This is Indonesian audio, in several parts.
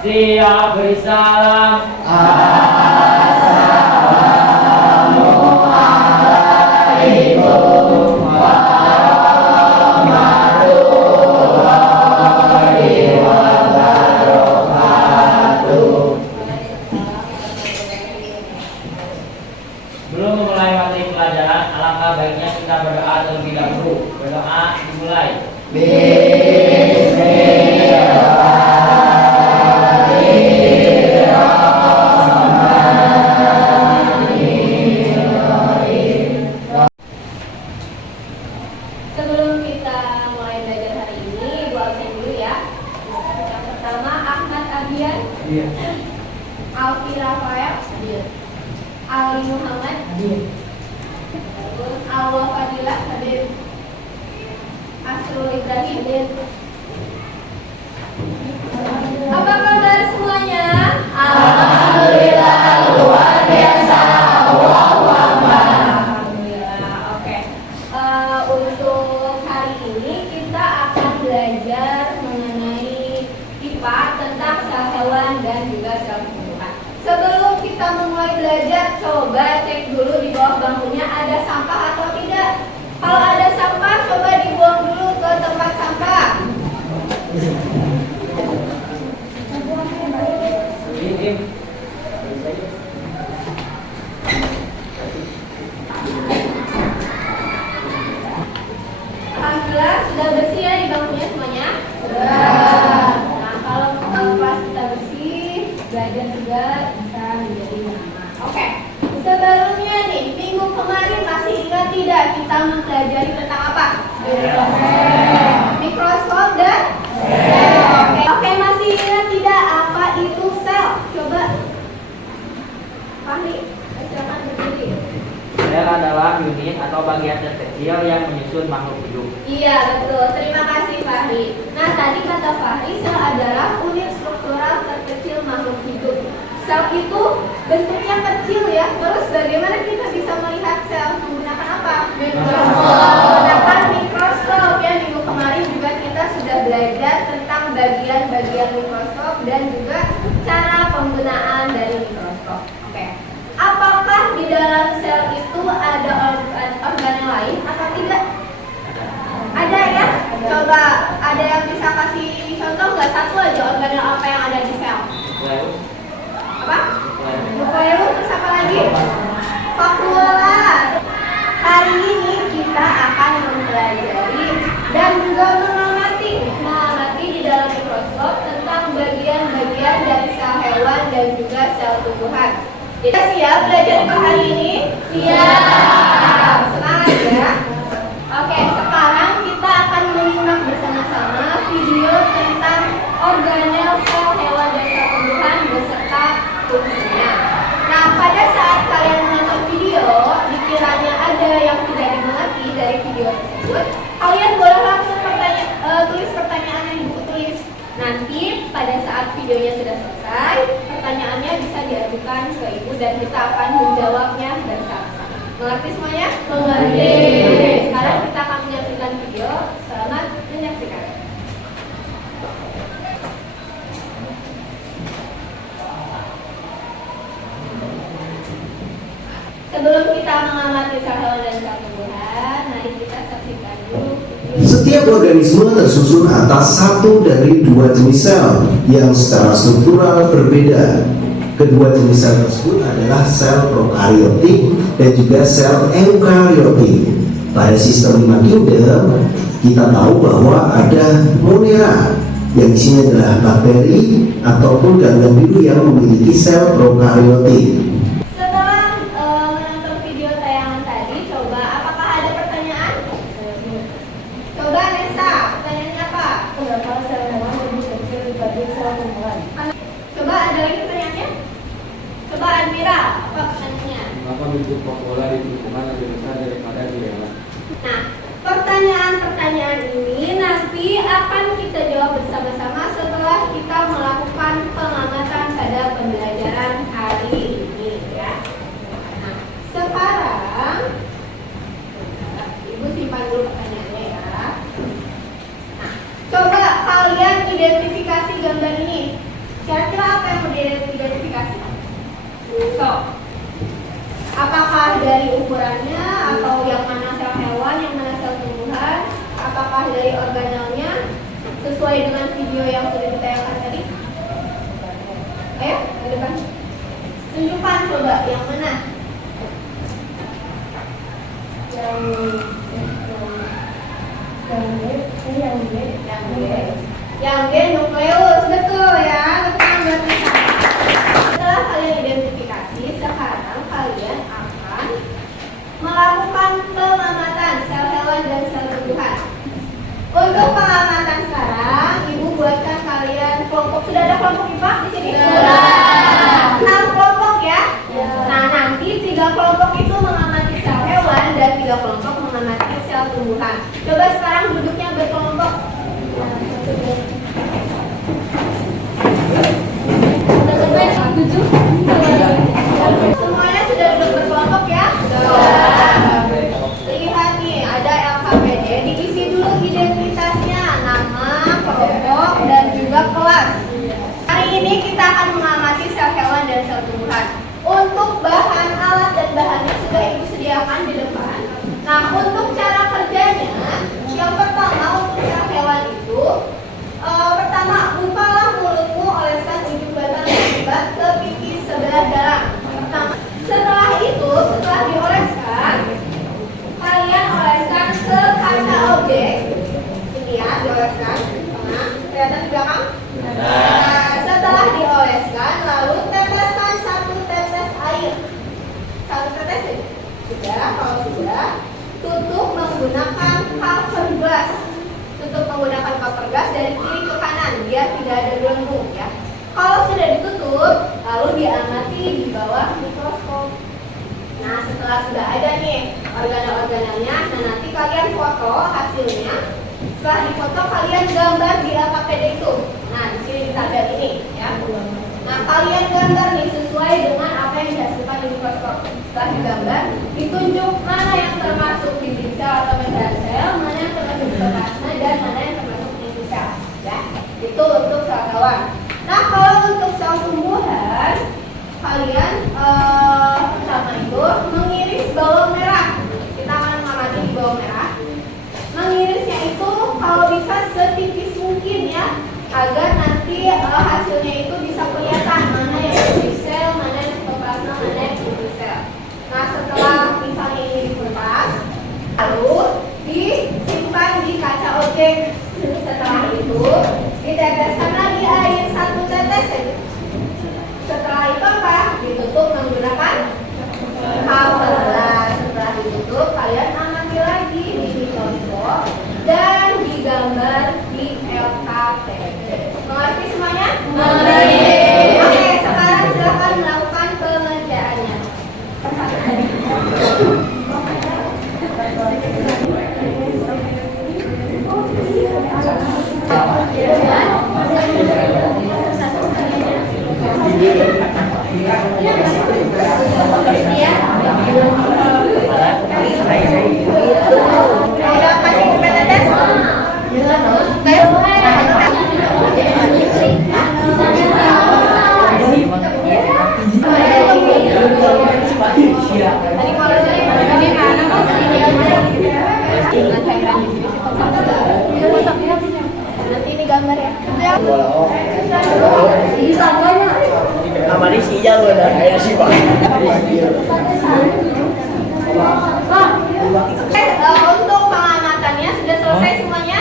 Siap beri salam. Belum memulai materi pelajaran, alangkah baiknya kita berdoa terlebih dahulu. Berdoa dimulai. Sebelum kita mulai belajar hari ini, Ibu absen dulu ya. Yang pertama Ahmad Abian, Alfi Rafael, Ali Muhammad, terus Alwa Fadilah, Asrul Ibrahim. Apa kabar semuanya? Alhamdulillah luar biasa. Alhamdulillah. Oke. Untuk hari ini kita akan belajar mengenai IPA tentang sel hewan dan juga sel tumbuhan. Sebelum kita memulai belajar, coba cek dulu di bawah bangkunya ada sampah atau tidak. Kalau ada sampah, coba dibuang dulu ke tempat sampah. Alhamdulillah sudah bersih ya di bangkunya semuanya? Sudah. Nah, kalau kelas kita bersih, belajar juga bisa menjadi nyaman. Oke. Sebelumnya nih, minggu kemarin masih ingat tidak kita mempelajari tentang apa? Mikroskop dan sel. Oke, masih ingat tidak apa itu sel? Coba Fahri, silakan berdiri. Sel adalah unit atau bagian terkecil yang menyusun makhluk hidup. Iya, betul. Terima kasih Fahri. Nah, tadi kata Fahri, sel adalah unit struktural terkecil makhluk hidup. Sel itu bentuknya kecil ya. Terus bagaimana kita bisa melihat sel? Menggunakan apa? Menggunakan mikroskop ya. Minggu kemarin juga kita sudah belajar tentang bagian-bagian mikroskop dan juga cara penggunaan dari mikroskop. Oke. Apakah di dalam sel itu ada organ yang lain atau tidak? Ada ya? Coba ada yang bisa kasih contoh nggak? Satu aja organ apa yang ada di sel? Apa? Nukleus, terus apa lagi? Vakuola. Hari ini kita akan mempelajari dan juga mengamati di dalam mikroskop tentang bagian-bagian dari sel hewan dan juga sel tumbuhan. Kita siap belajar hari ini? Siap. Semangat ya. Oke, sekarang kita akan menyimak bersama-sama video tentang organel sel hewan dan sel tumbuhan beserta fungsinya. Nah, pada saat kalian menonton video, dikiranya ada yang tidak dimengerti dari video tersebut, kalian boleh langsung tulis pertanyaan yang Ibu tulis. Nanti pada saat videonya sudah selesai, pertanyaannya bisa diajukan ke Ibu dan kita akan menjawabnya bersama-sama. Mengerti semuanya? Mengerti. Sekarang kita akan menyaksikan video. Selamat menyaksikan. Sebelum kita mengamati sel hewan dan sel tumbuhan, mari kita saksikan dulu video. Setiap organisme tersusun atas satu dari dua jenis sel yang secara struktural berbeda. Kedua jenis sel tersebut adalah sel prokariotik dan juga sel eukariotik. Pada sistem 5 kingdom, kita tahu bahwa ada monera yang isinya adalah bakteri ataupun ganggang biru yang memiliki sel prokariotik. Setelah menonton video tayangan tadi, coba apakah ada pertanyaan? Coba Nesa, pertanyaannya apa? Kenapa sel hewan lebih kecil dibanding sel tumbuhan? Coba ada lagi pertanyaannya? Coba Admira, apa pertanyaannya? Mengapa bentuk vakuola di tumbuhan lebih besar daripada di hewan? Nah, pertanyaan-pertanyaan ini nanti akan kita jawab bersama-sama setelah kita melakukan pengamatan pada pembelajaran hari ini ya. Nah, sekarang Ibu simpan dulu pertanyaannya ya. Nah, coba kalian identifikasi gambar ini. Kira-kira besok. Apakah dari ukurannya, atau yang mana sel hewan, yang mana sel tumbuhan, apakah dari organelnya, sesuai dengan video yang sudah ditayangkan tadi? Ayo, ke depan. Tunjukkan coba yang mana? Yang D nukleus, betul ya. Betul berarti sama. Setelah kalian identifikasi, sekarang kalian akan melakukan pengamatan sel hewan dan sel tumbuhan. Untuk pengamatan sekarang, ibu buatkan kalian kelompok. Sudah ada kelompok IPA di sini? Sudah. 6 kelompok ya. Nah, nanti 3 kelompok itu mengamati sel hewan dan 3 kelompok mengamati sel tumbuhan. Coba sekarang duduknya berkelompok. Semuanya sudah duduk berkelompok ya? Sudah. Lihat nih, ada LKPD. Diisi dulu identitasnya, nama, kelompok, dan juga kelas. Hari ini kita akan mengamati sel hewan dan sel tumbuhan. Untuk bahan alat dan bahannya sudah ibu sediakan di depan. Nah, untuk cara kerjanya, yang pertama untuk sel hewan itu, pertama bukalah mulutmu, oleskan ujung batang terlibat ke pipi sebelah dalam. Pertama, setelah itu, setelah dioleskan, kalian oleskan ke kaca objek. Ini ya, dioleskan. Tengah, kelihatan di belakang? Nah, setelah dioleskan, lalu teteskan 1 tetes air. 1 tetes ya? Sudah, kalau sudah, tutup menggunakan cover glass. Tutup menggunakan cover glass dari kiri ke kanan biar tidak ada gelembung ya. Kalau sudah ditutup, lalu diamati di bawah mikroskop. Nah, setelah sudah ada nih organel-organelnya, nah nanti kalian foto hasilnya. Setelah difoto, kalian gambar di LKPD itu. Nah, di sini di tabel ini ya. Nah, kalian gambar nih sesuai dengan apa yang dihasilkan di mikroskop. Setelah digambar, ditunjuk mana yang termasuk dinding sel atau membran sel, mana yang termasuk plasma, dan mana yang termasuk inti sel. Ya, itu untuk sel hewan. Nah, kalau untuk sel tumbuhan, kalian pertama itu mengiris bawang merah. Kita akan mengamati di bawang merah. Mengirisnya itu kalau bisa setipis mungkin ya, agar nanti hasilnya itu bisa kelihatan mana yang inti sel, mana yang plasma, mana yang inti sel. Nah, setelah misalnya ini dikupas, lalu disimpan di kaca objek. Setelah itu diteteskan lagi air 1 tetes saja. Setelah itu apa? Ditutup menggunakan cover glass. Setelah ditutup, kalian amati lagi di mikroskop dan digambar di LKPD. Mengerti semuanya? Mengerti. Oke, sekarang silakan melakukan pengerjaannya. Nanti ini gambar ya. Kamari sih ya udah kayak sih Pak. Untuk pengamatannya sudah selesai semuanya?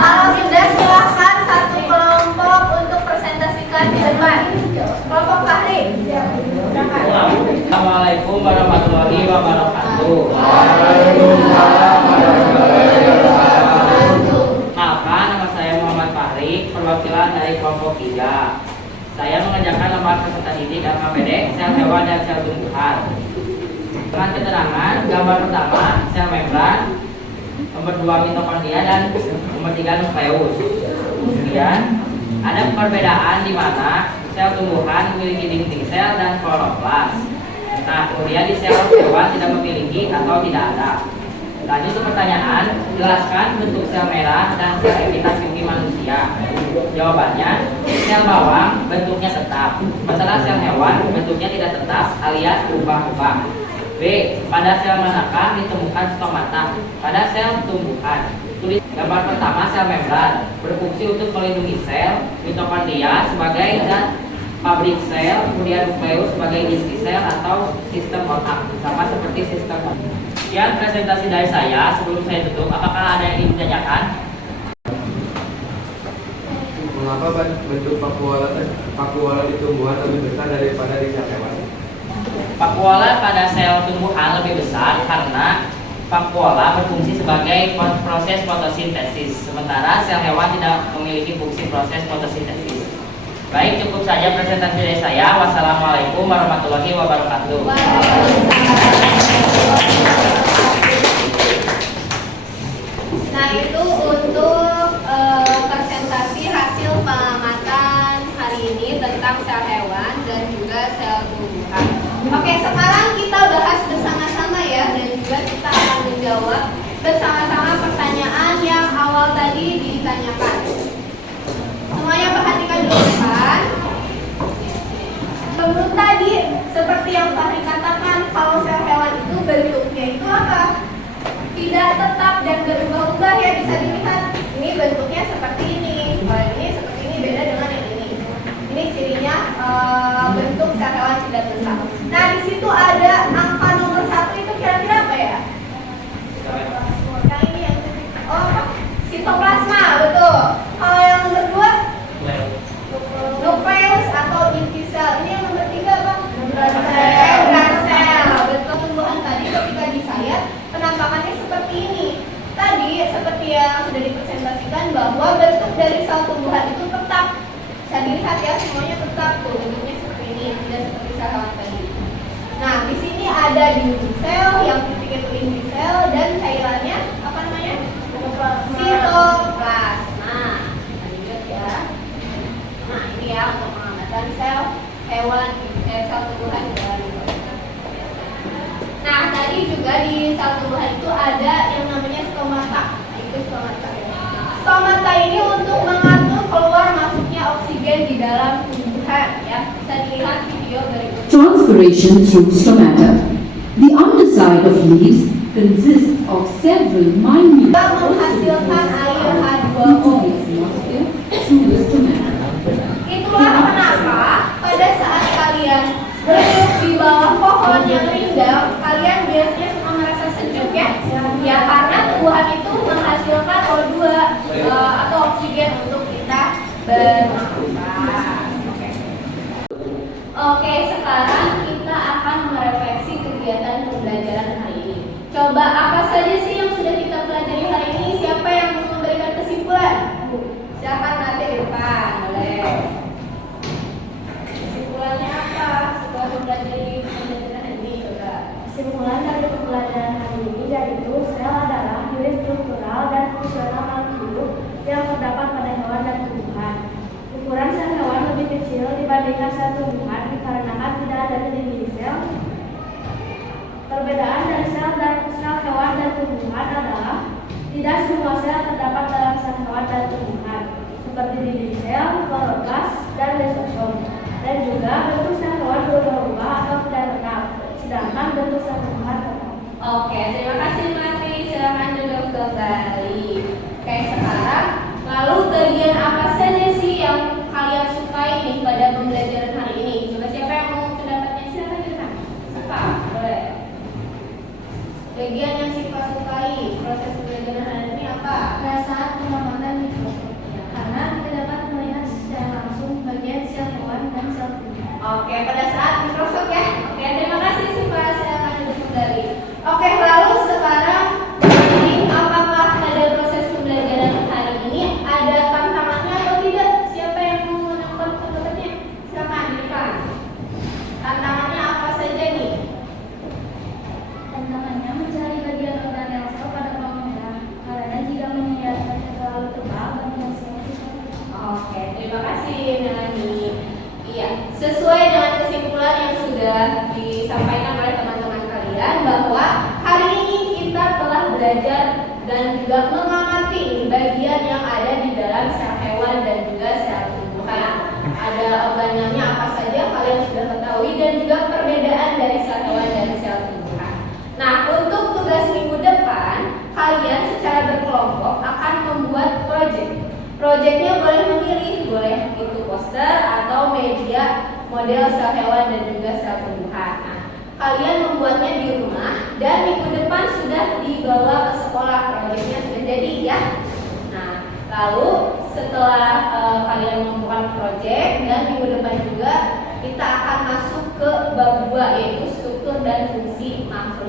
Kalau sudah, silahkan satu kelompok untuk presentasikan di depan. Kelompok Fahri. Assalamualaikum warahmatullahi wabarakatuh. Kenalkan, nama saya Muhammad Fahri, perwakilan dari kelompok 3. Saya mengerjakan lembar peserta didik LKPD sel hewan dan sel tumbuhan. Dengan keterangan gambar pertama sel membran, nomor 2 mitokondria dan nomor 3 nukleus. Kemudian ada perbedaan di mana sel tumbuhan memiliki dinding sel dan kloroplas. Nah, kemudian di sel hewan tidak memiliki atau tidak ada. Lanjut ke pertanyaan, jelaskan bentuk sel merah dan sel epitas biologi manusia. Jawabannya, sel bawang bentuknya tetap, sementara sel hewan bentuknya tidak tetap alias berubah-ubah. B. Pada sel manakah ditemukan stomata? Pada sel tumbuhan. Tulis gambar pertama, sel membran berfungsi untuk melindungi sel mitokondria sebagai zat pabrik sel, kemudian nukleus sebagai inti sel atau sistem otak, sama seperti sistem otak. Sekian presentasi dari saya. Sebelum saya tutup, apakah ada yang ingin ditanyakan? Mengapa bentuk vakuola di tumbuhan lebih besar daripada di sel hewan? Vakuola pada sel tumbuhan lebih besar karena vakuola berfungsi sebagai proses fotosintesis, sementara sel hewan tidak memiliki fungsi proses fotosintesis. Baik, cukup saja presentasi dari saya. Wassalamualaikum warahmatullahi wabarakatuh. Nah, itu untuk presentasi hasil pengamatan hari ini tentang sel hewan dan juga sel tumbuhan. Oke, sekarang kita bahas bersama-sama ya, dan juga kita akan menjawab bersama-sama pertanyaan yang awal tadi ditanyakan. Semuanya perhatikan dulu kan. Menurut tadi, seperti yang Fahri katakan, kalau sel hewan itu bentuknya itu apa? Tidak tetap dan berubah-ubah ya, bisa dilihat. Ini bentuknya seperti ini, kalau ini seperti ini, beda dengan yang ini. Ini cirinya bentuk sel hewan tidak tetap. Nah, di situ ada angka nomor 1 itu kira-kira apa ya? Yang ini yang sitoplasma, betul. Kalau yang nomor 2 nukleus atau inti sel. Ini yang nomor 3 apa? Membran sel. Betul. Tumbuhan tadi ketika disayat penampakannya seperti ini. Tadi seperti yang sudah dipresentasikan bahwa bentuk dari sel tumbuhan itu tetap. Bisa dilihat ya, semuanya tetap tuh bentuknya seperti ini, tidak seperti sel hewan tadi. Nah, di sini ada inti sel, yang titik itu inti sel, dan cairannya apa namanya? Sitoplasma. Lanjut ya. Nah, ini ya untuk pengamatan sel hewan, sel tumbuhan dan. Nah, tadi juga di sel tumbuhan itu ada yang namanya stomata. Itu stomata. Stomata ini untuk mengatur keluar masuknya oksigen di dalam tumbuhan ya. Bisa dilihat video berikut. Transpiration through stomata. The underside of leaves consists of several minute Menghasilkan air H2O. through the stomata. Itulah kenapa pada saat kalian duduk di bawah pohon yang rindang, kalian biasanya suka merasa sejuk ya? Ya, karena tumbuhan itu menghasilkan O2 atau oksigen untuk kita bernafas. Oke, sekarang kita akan merefleksi kegiatan pembelajaran hari ini. Coba apa saja sih yang sudah kita pelajari hari ini? Siapa yang mau memberikan kesimpulan? Silakan nanti di depan, boleh. Kesimpulannya apa setelah mempelajari pembelajaran hari ini? Coba. Kesimpulan dari pembelajaran hari ini yaitu sel adalah unit struktural dan fungsional makhluk hidup yang terdapat pada hewan dan tumbuhan. Ukuran sel hewan lebih kecil dibandingkan sel tumbuhan dikarenakan tidak adanya dinding sel. Perbedaan dari sel hewan dan tumbuhan adalah tidak semua sel terdapat dalam sel hewan dan tumbuhan, seperti dinding sel, kloroplast, dan lisosom. Dan juga bentuk sel hewan berubah-ubah atau tidak tetap, sedangkan bentuk sel tumbuhan tetap. Oke, terima kasih Melati. Silakan duduk kembali. Oke, sekarang lalu bagian apa saja sih yang kalian sukai nih pada pembelajaran hari ini? Coba siapa yang mau pendapatnya? Silakan Irfan. Siapa? Boleh. Bagian yang Siva sukai proses pembelajaran hari ini apa? Pada saat pengamatan mikroskopia, karena kita dapat melihat secara langsung bagian sel hewan dan sel tumbuhan. Oke, pada saat mikroskop ya. Oke, terima kasih Siva. Silakan duduk kembali. Oke, lalu sekarang ini apakah pada proses pembelajaran hari ini ada tantangannya atau tidak? Siapa yang mau menambahkan pendapatnya? Silakan Irfan. Tantangannya apa saja nih? Tantangannya mencari bagian organel sel pada bawang merah, karena jika menyiapkannya terlalu tebal, bagian selnya bisa. Oke, terima kasih Melani. Iya, sesuai dengan kesimpulan yang sudah disampaikan oleh teman-teman kalian bahwa hari ini kita telah belajar juga mengamati bagian yang ada di dalam sel hewan dan juga sel tumbuhan. Ada organelnya apa saja kalian sudah ketahui dan juga perbedaan dari sel hewan dan sel tumbuhan. Nah, untuk tugas minggu depan, kalian secara berkelompok akan membuat proyek. Proyeknya boleh memilih, boleh itu poster atau media model sel hewan dan juga sel tumbuhan. Nah, kalian membuatnya di rumah dan minggu depan sudah dibawa ke sekolah, proyeknya sudah jadi ya. Nah, lalu setelah kalian membuat proyek dan minggu depan juga kita akan masuk ke bab 2 yaitu struktur dan fungsi makro.